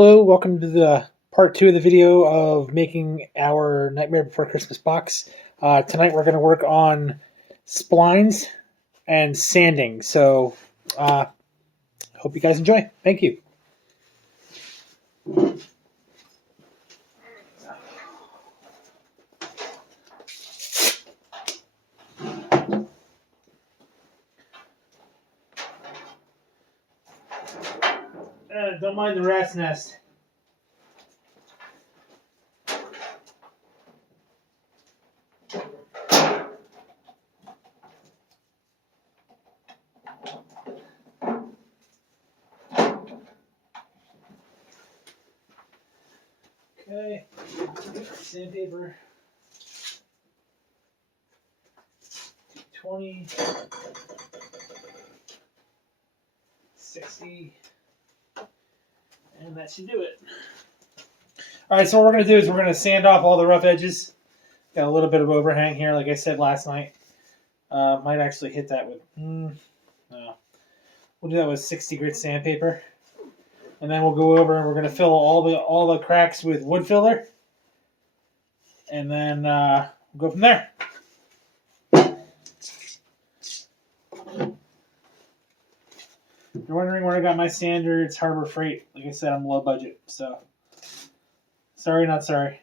Hello, welcome to the part 2 of the video of making our Nightmare Before Christmas box. Tonight we're going to work on splines and sanding. So, hope you guys enjoy. Thank you. Don't mind the rat's nest. Okay, sandpaper, 20, 60, and that should do it. Alright, so what we're going to do is we're going to sand off all the rough edges. Got a little bit of overhang here, like I said last night. Might actually hit that with, no. We'll do that with 60 grit sandpaper. And then we'll go over and we're going to fill all the cracks with wood filler. And then we'll go from there. If you're wondering where I got my sander, it's Harbor Freight. Like I said, I'm low budget, so sorry, not sorry.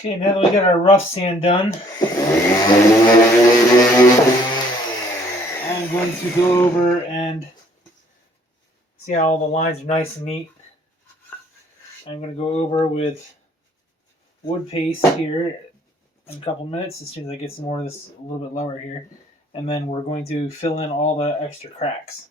Okay, now that we got our rough sand done, I'm going to go over and see how all the lines are nice and neat. I'm going to go over with wood paste here in a couple minutes as soon as I get some more of this a little bit lower here. And then we're going to fill in all the extra cracks.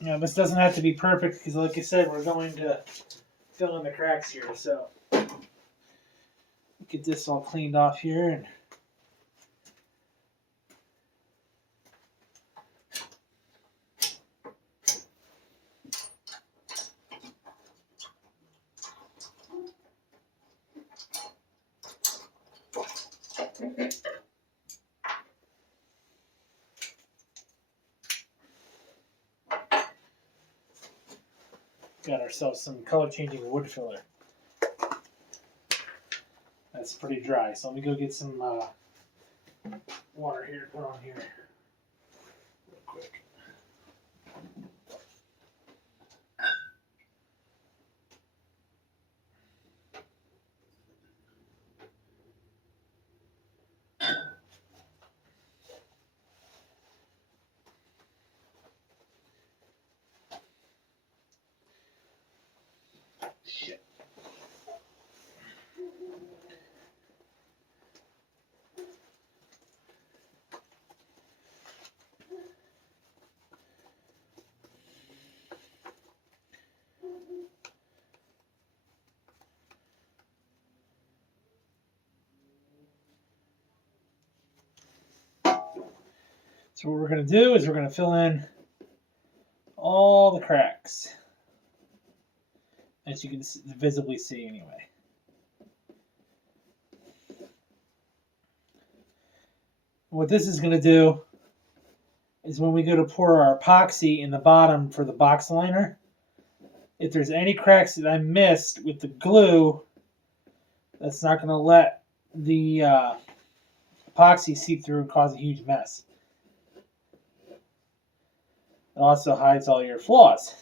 Now, this doesn't have to be perfect because, like I said, we're going to fill in the cracks here. So get this all cleaned off here and got ourselves some color changing wood filler. That's pretty dry, so let me go get some water here to put on here real quick. Shit. So what we're going to do is we're going to fill in all the cracks, as you can visibly see anyway. What this is going to do is when we go to pour our epoxy in the bottom for the box liner, if there's any cracks that I missed with the glue, that's not going to let the epoxy seep through and cause a huge mess. It also hides all your flaws.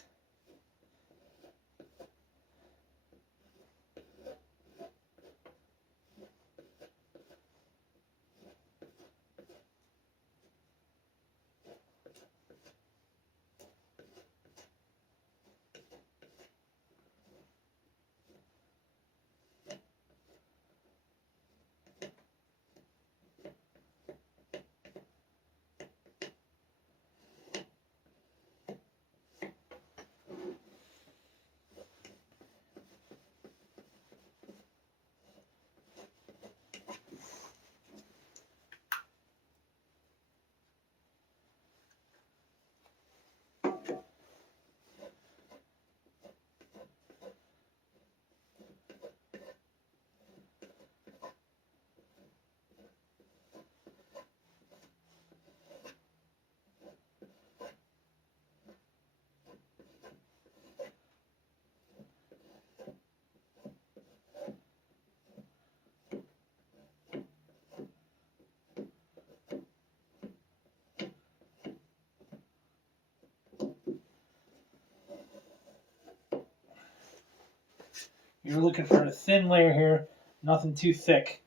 You're looking for a thin layer here, nothing too thick.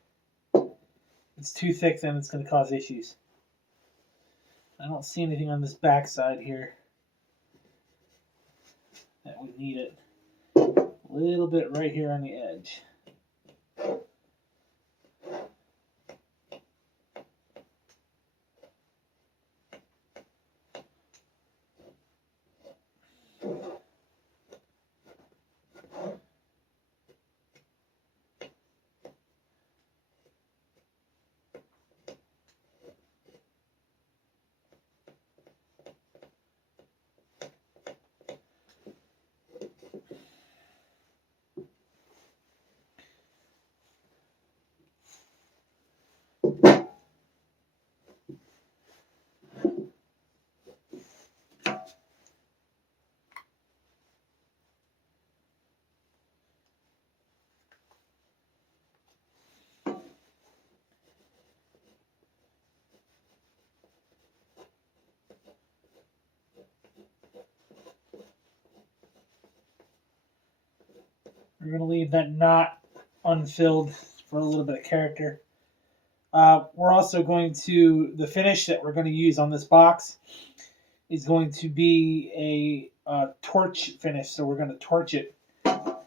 If it's too thick, then it's going to cause issues. I don't see anything on this back side here that would need it. A little bit right here on the edge. We're going to leave that knot unfilled for a little bit of character. We're also going to, the finish that we're going to use on this box is going to be a torch finish. So we're going to torch it. And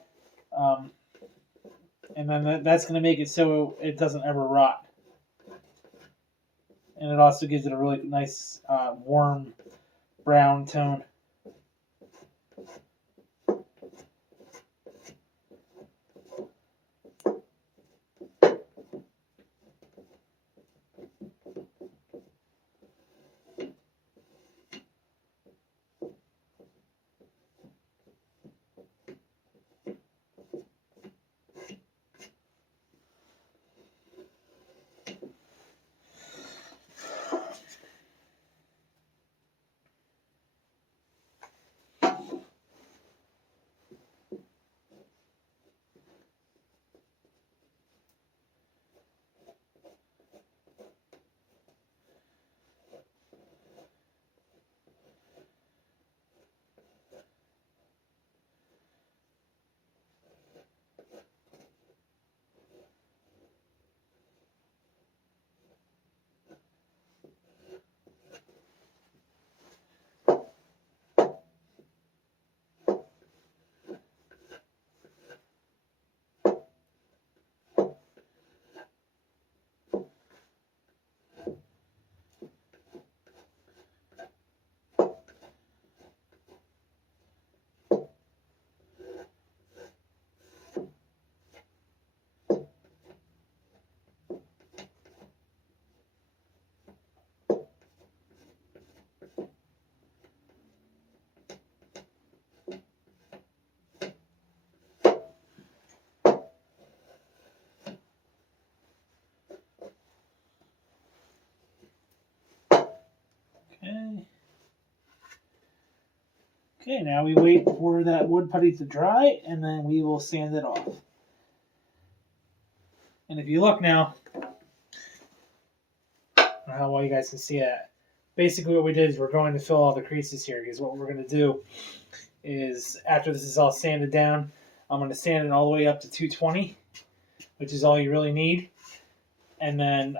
then that's going to make it so it doesn't ever rot. And it also gives it a really nice warm brown tone. Okay, now we wait for that wood putty to dry, and then we will sand it off. And if you look now, I don't know how well you guys can see that. Basically what we did is we're going to fill all the creases here, because what we're going to do is, after this is all sanded down, I'm going to sand it all the way up to 220, which is all you really need. And then,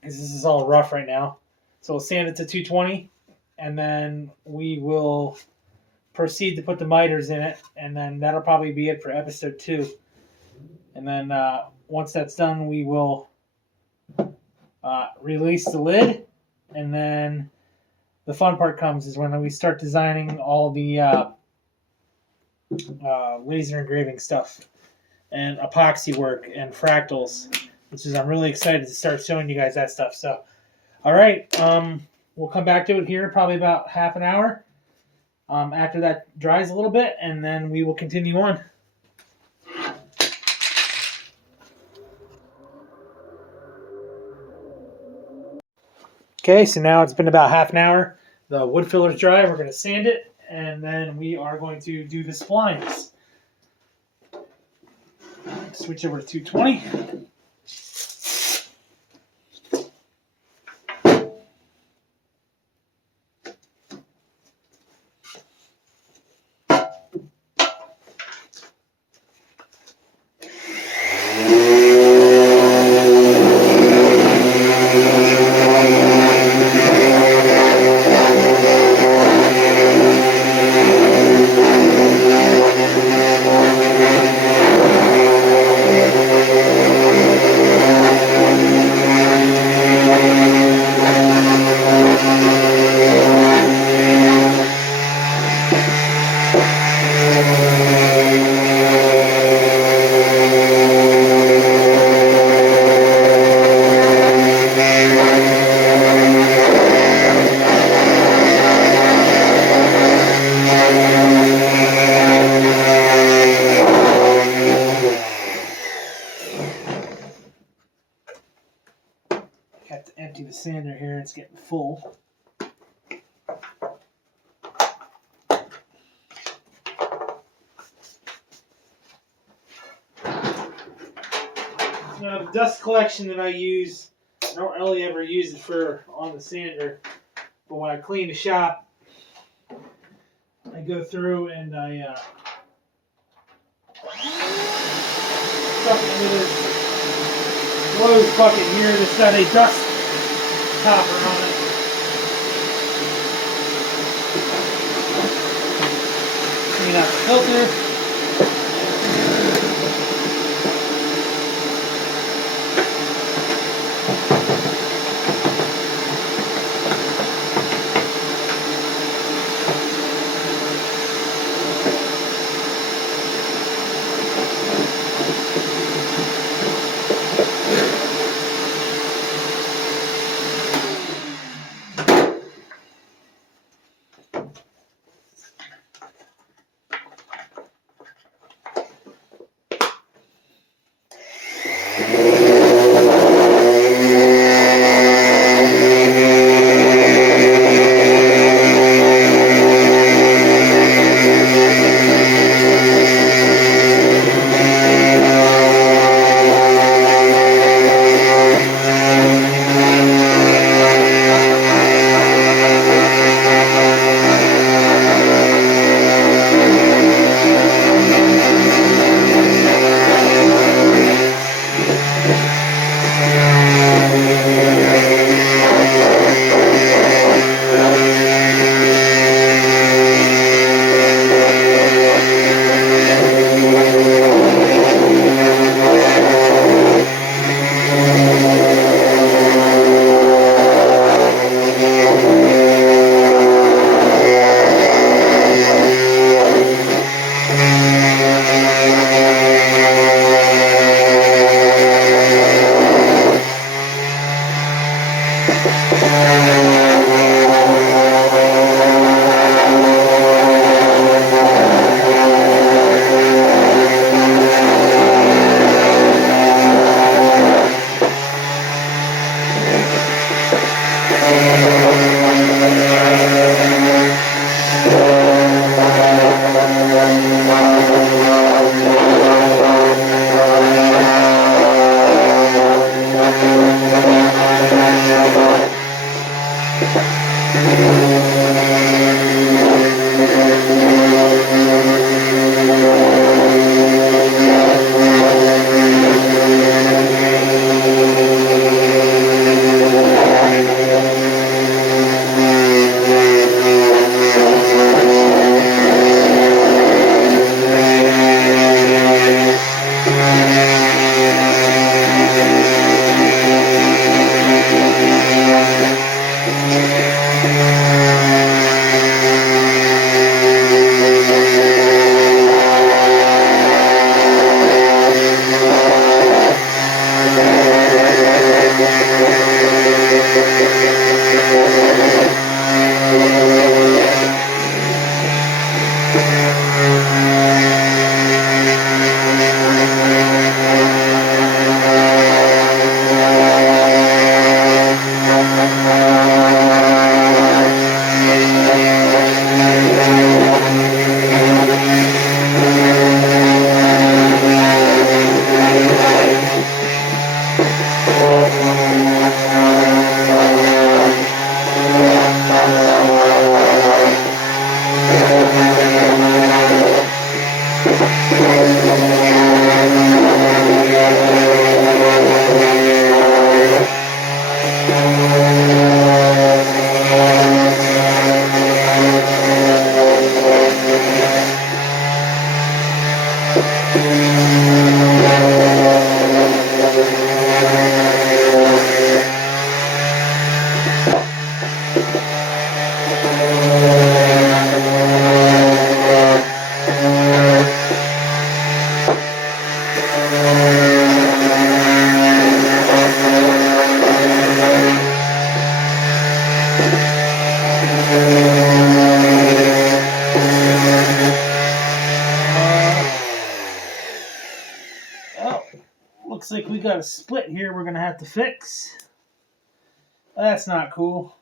because this is all rough right now, so we'll sand it to 220, and then we will proceed to put the miters in it, and then that'll probably be it for episode 2. And then once that's done, we will release the lid, and then the fun part comes is when we start designing all the laser engraving stuff and epoxy work and fractals, which is I'm really excited to start showing you guys that stuff. So, all right, we'll come back to it here probably about half an hour after that dries a little bit, and then we will continue on. Okay, so now it's been about half an hour. The wood filler's dry. We're going to sand it, and then we are going to do the splines. Switch over to 220. Got to empty the sander here, it's getting full. Now the dust collection that I use, I don't really ever use it for on the sander, but when I clean the shop, I go through and I stuff it into this closed bucket here that's got a dust topper on it. Clean out the filter. Looks like we got a split here we're going to have to fix. That's not cool.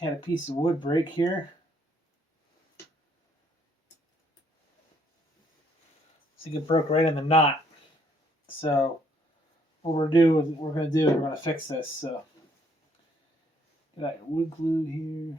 Had a piece of wood break here. So it broke right in the knot. So what we're going to do is we're going to fix this. So got your wood glue here.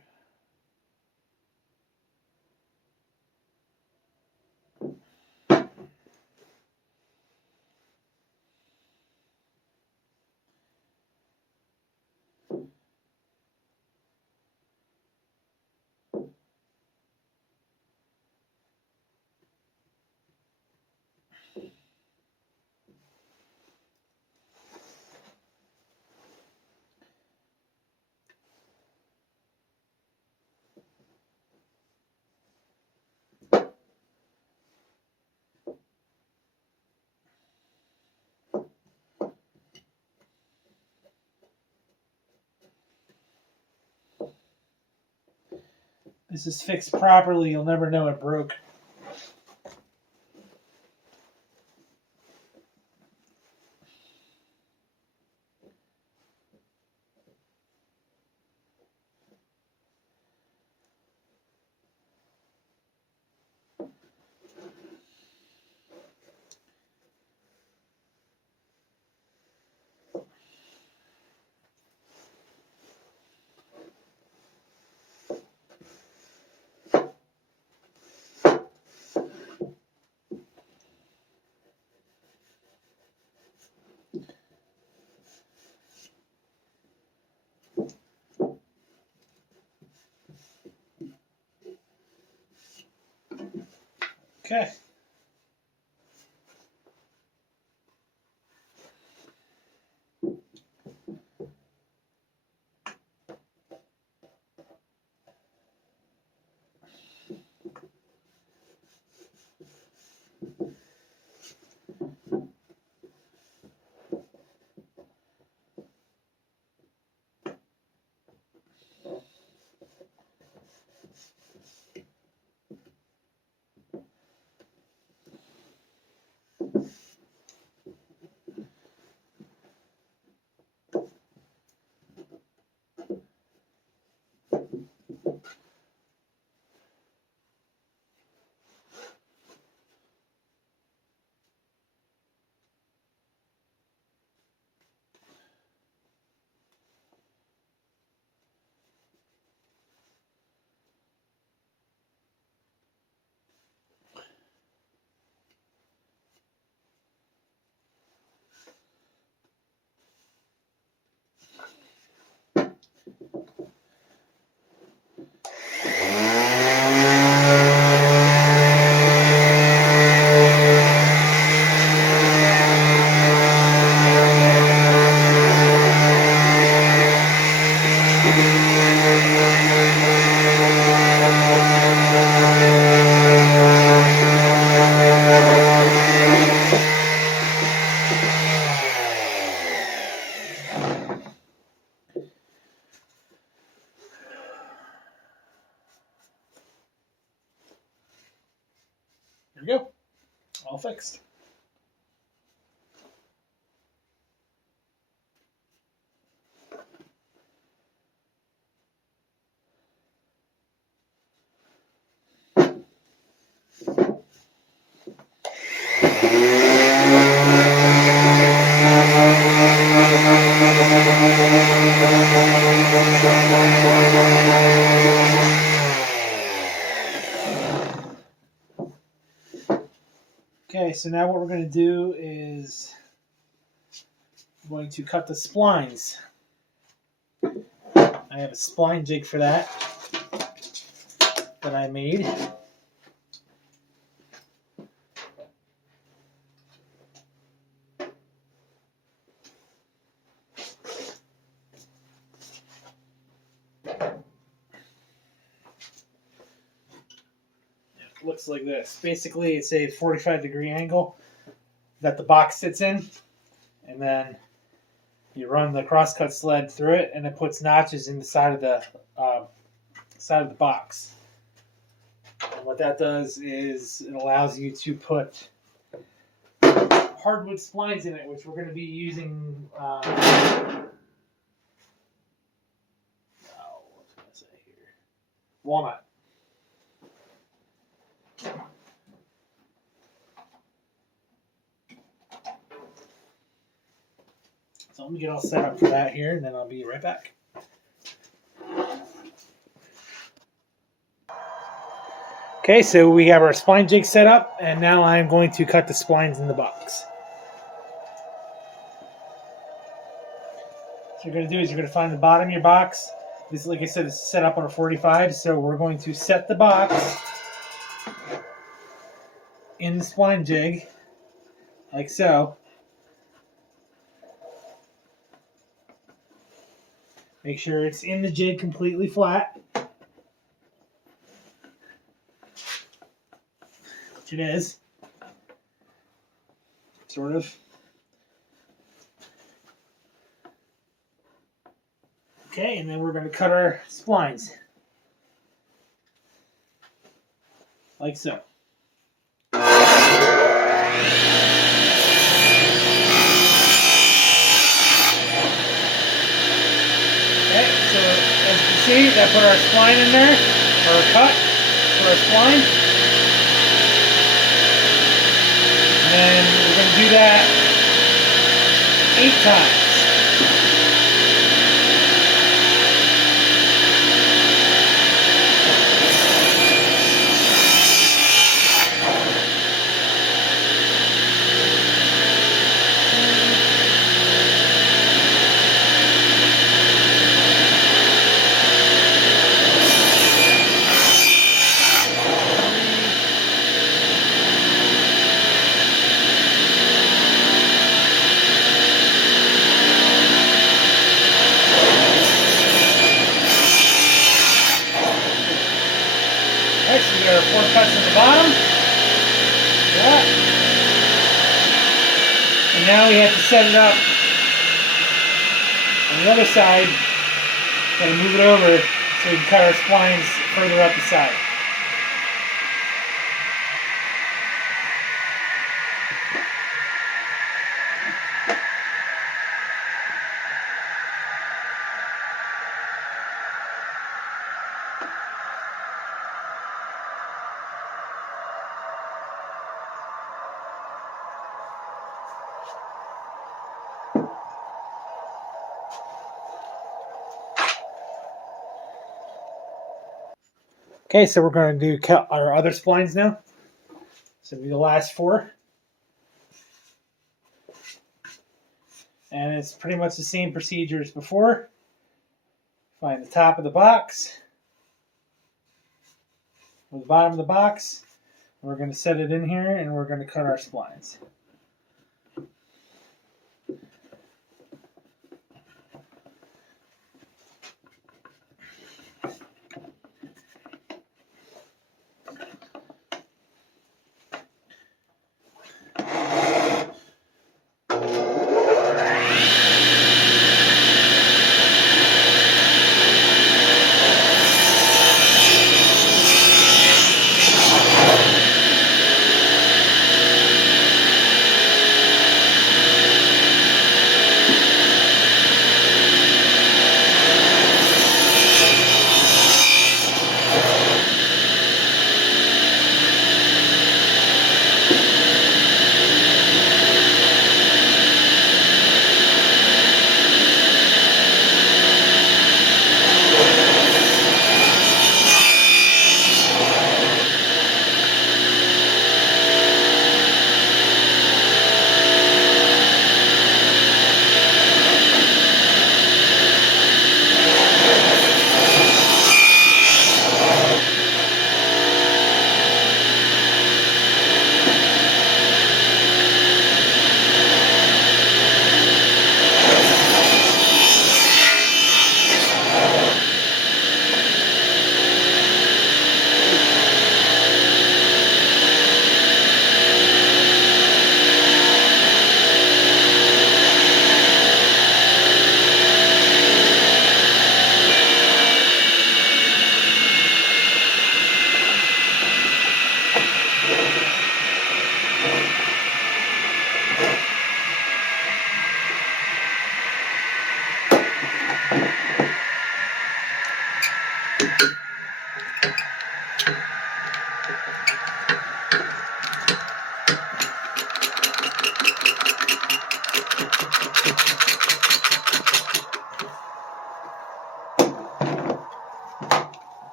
This is fixed properly, you'll never know it broke. Okay. There we go. All fixed. Okay, so now what we're going to do is I'm going to cut the splines. I have a spline jig for that I made. It looks like this. Basically, it's a 45-degree angle that the box sits in, and then you run the crosscut sled through it, and it puts notches in the side of the box. And what that does is it allows you to put hardwood splines in it, which we're going to be using. What was I going to say here? Walnut. So let me get all set up for that here, and then I'll be right back. Okay, so we have our spline jig set up, and now I'm going to cut the splines in the box. So what you're going to do is you're going to find the bottom of your box. This, like I said, is set up on a 45, so we're going to set the box in the spline jig, like so. Make sure it's in the jig completely flat. Which it is. Sort of. Okay, and then we're going to cut our splines. Like so. See, that put our spline in there, or a cut for our spline. And then we're going to do that 8 times. Alright, so we got our 4 cuts on the bottom. Yeah. And now we have to set it up on the other side. Got to move it over so we can cut our splines further up the side. Okay, so we're going to do our other splines now. So it'll be the last 4. And it's pretty much the same procedure as before. Find the top of the box, or the bottom of the box. We're going to set it in here, and we're going to cut our splines.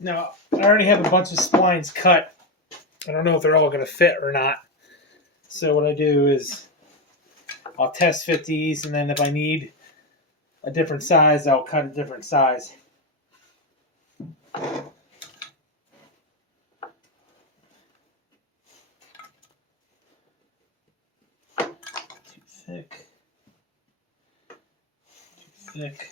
Now, I already have a bunch of splines cut. I don't know if they're all going to fit or not. So what I do is I'll test fit these, and then if I need a different size, I'll cut a different size. Too thick. Too thick.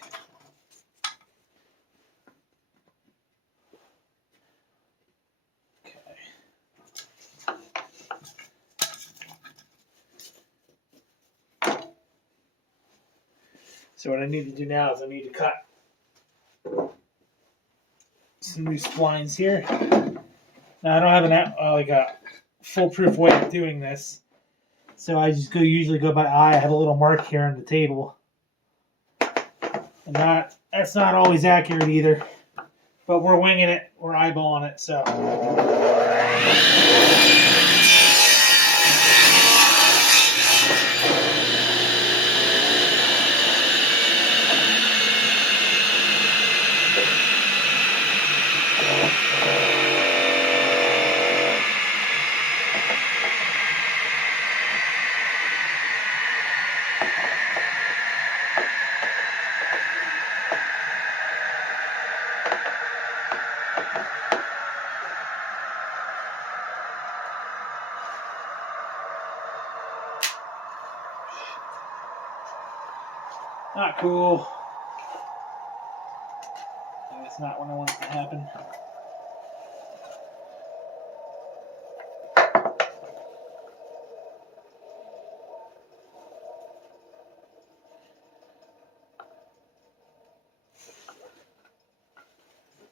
So what I need to do now is I need to cut some new splines here. Now I don't have like a foolproof way of doing this, so I just usually go by eye. I have a little mark here on the table, and that's not always accurate either. But we're winging it, we're eyeballing it, so. Not cool. That's not what I want to happen.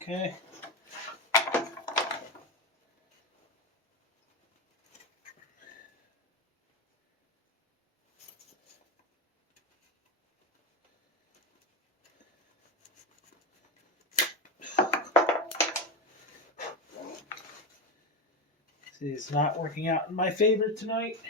Okay. See, it's not working out in my favor tonight.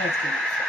That's gonna be fun.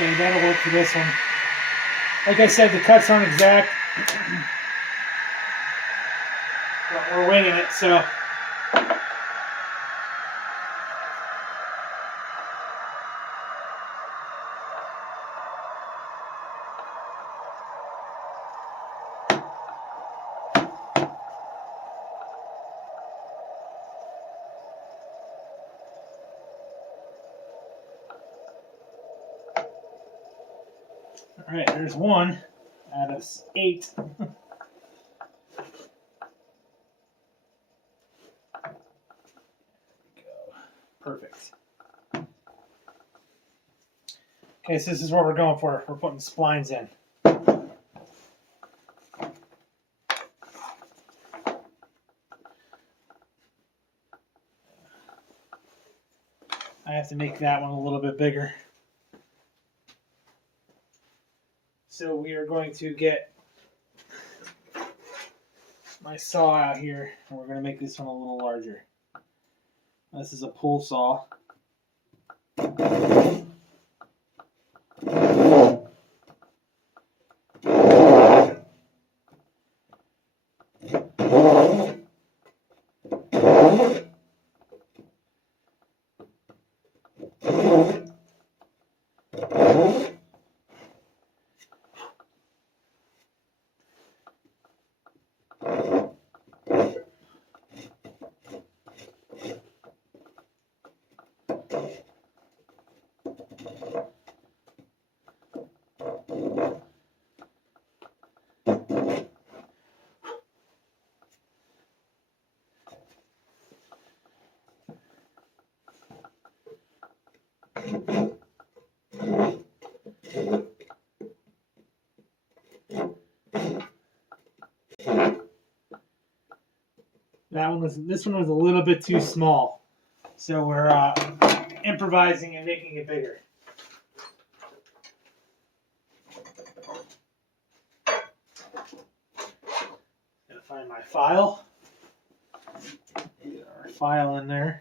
Okay, that'll work for this one. Like I said, the cuts aren't exact. But we're winging it, so. All right, there's one out of 8. Go. Perfect. Okay, so this is what we're going for. We're putting splines in. I have to make that one a little bit bigger. So we are going to get my saw out here, and we're going to make this one a little larger. This is a pull saw. This one was a little bit too small, so we're improvising and making it bigger. Gonna find my file. Get our file in there.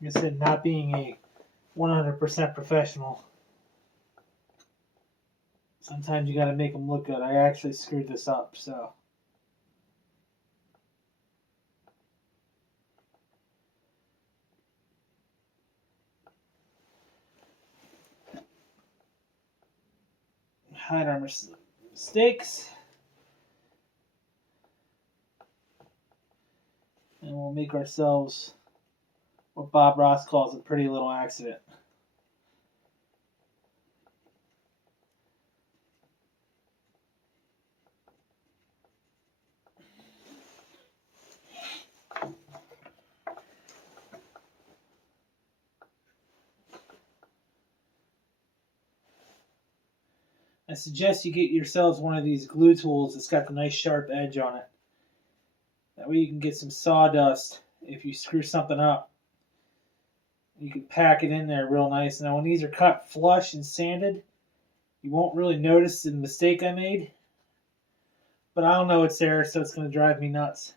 Like I said, not being a 100% professional, sometimes you got to make them look good. I actually screwed this up, so. Hide our mistakes. And we'll make ourselves what Bob Ross calls a pretty little accident. I suggest you get yourselves one of these glue tools that's got the nice sharp edge on it. That way you can get some sawdust if you screw something up. You can pack it in there real nice. Now when these are cut flush and sanded, you won't really notice the mistake I made. But I don't know it's there, so it's going to drive me nuts.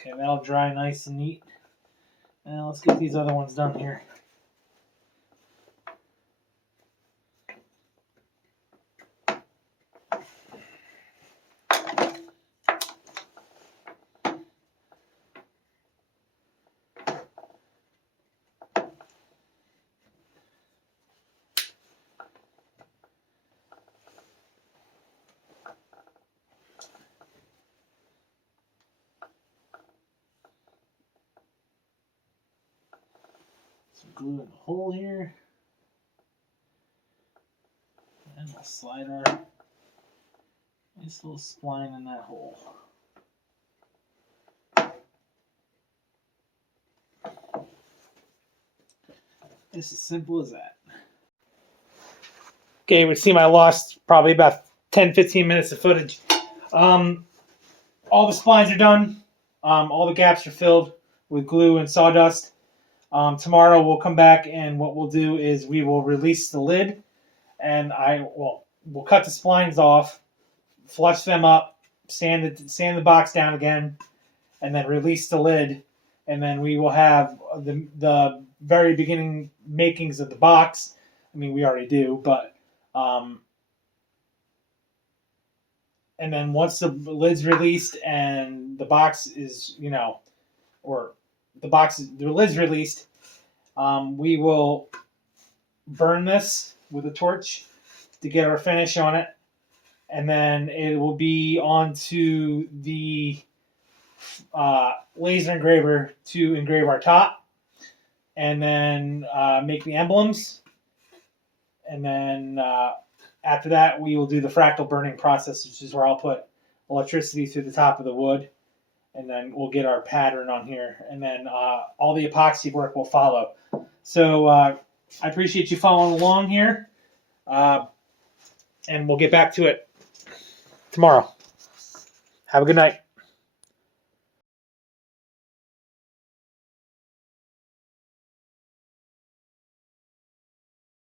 Okay, that'll dry nice and neat. Now let's get these other ones done here. Some glue in the hole here. And we'll slide our nice little spline in that hole. It's as simple as that. Okay, it would seem I lost probably about 10-15 minutes of footage. All the splines are done. All the gaps are filled with glue and sawdust. Tomorrow we'll come back and what we'll do is we will release the lid and we'll cut the splines off, flush them up, sand the box down again, and then release the lid. And then we will have the very beginning makings of the box. I mean, we already do, but and then once the lid's released and the box is, or the lid's released, we will burn this with a torch to get our finish on it, and then it will be onto the laser engraver to engrave our top, and then make the emblems, and then after that we will do the fractal burning process, which is where I'll put electricity through the top of the wood, and then we'll get our pattern on here, and then all the epoxy work will follow. So I appreciate you following along here, and we'll get back to it tomorrow. Have a good night.